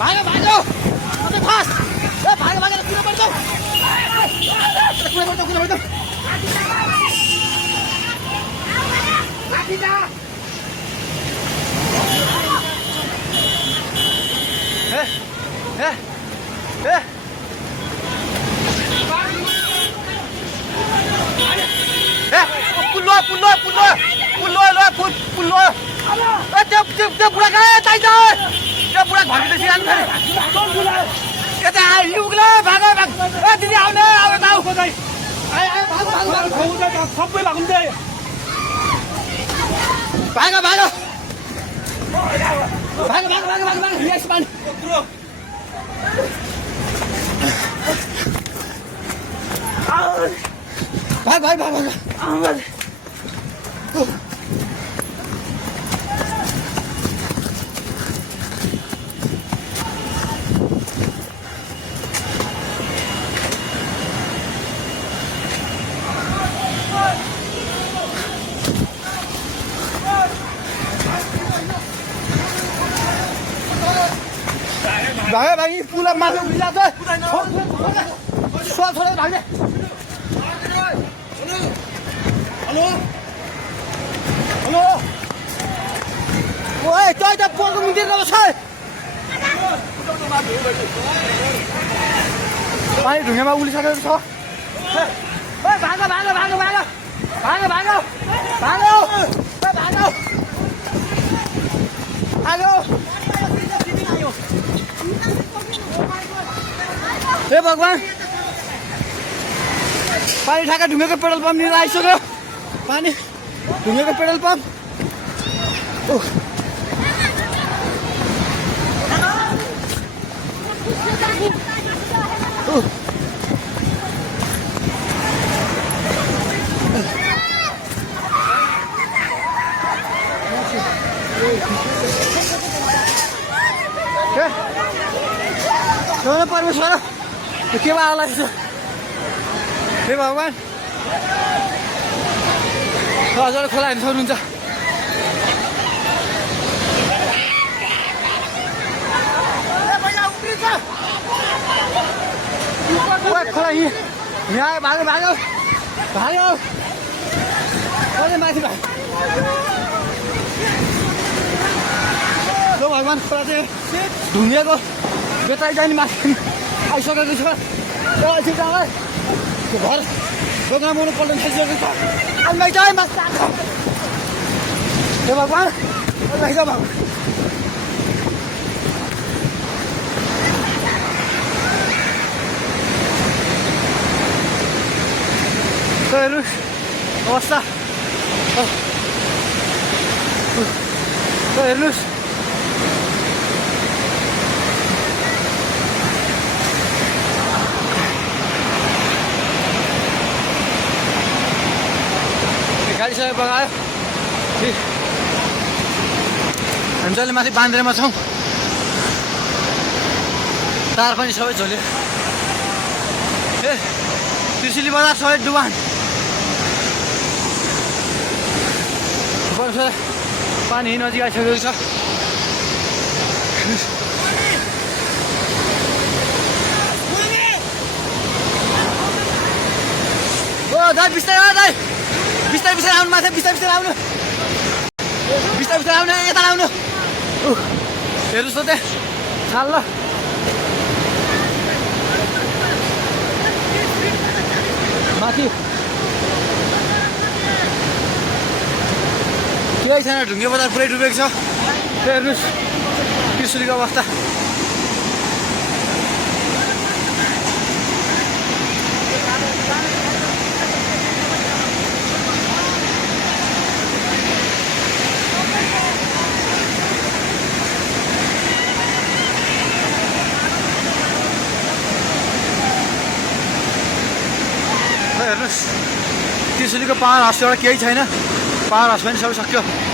भागो भागो अबे फास ए भागो भागो कुना पर्छ कुना पर्छ लाठी जा ए पुल्लो ए त्यो बुढा गए ताइजो त्यो बुढा घरले सिरान गरे यता युगले भागो भाग ए दिदी आउने आउ ताउ खोदै आइ भागो खोउदै सबै भाग्दै भागो भागो यस मान भाग भागे भागी पुला माथि उठिला त सब छोडेर भाग्ने हेलो हेलो ओए त्यो त पोको मितिर गएको छ पानी ढुङ्गामा उलिसकेको छ ओए भागो भागो भागो भागो भागो भागो भागो ओए भागो भागो हे भगवान पानी ठाका ढुङ्गेको पेट्रोल पम्प लिएर आइसक्यो पानी ढुङ्गेको पेट्रोल पम्प परमेश्वर के आला हे भगवान हजुर खोला हेर्नु सक्नुहुन्छ खोला यहाँ भागो भागो भागो माथि भाग भगवान खोला चाहिँ ढुङ्गेको बेताइ जाने माथि आइसकेको छ त्यो घर प्रोग्राम गर्नु पल्ट थालिसकेको छ आइमाइ चाहिँ माथि आएको हे भगवान भगवान हेर्नु अवस्था हेर्नुहोस् गाडी सबै बगायो हामी जहिले माथि बान्द्रेमा छौँ तार पनि सबै झोल्यो ए त्रिशुली बजार सबै डुबान पानी नजिक आइसकेको छ ओ दाइ बिस्तारै दाइ बिस्तारै आउनु माथि बिस्तारै आउनु बिस्तारै आउनु यता आउनु हेर्नुहोस् त त्यहाँ छाल ल माथि केही छैन ढुङ्गे बजार पुरै डुबेको छ हेर्नुहोस् त्रिशुलीको अवस्था हेर्नुहोस् त्रिशुलीको पावर हाउस एउटा केही छैन पावर हाउस पनि सबै सक्यो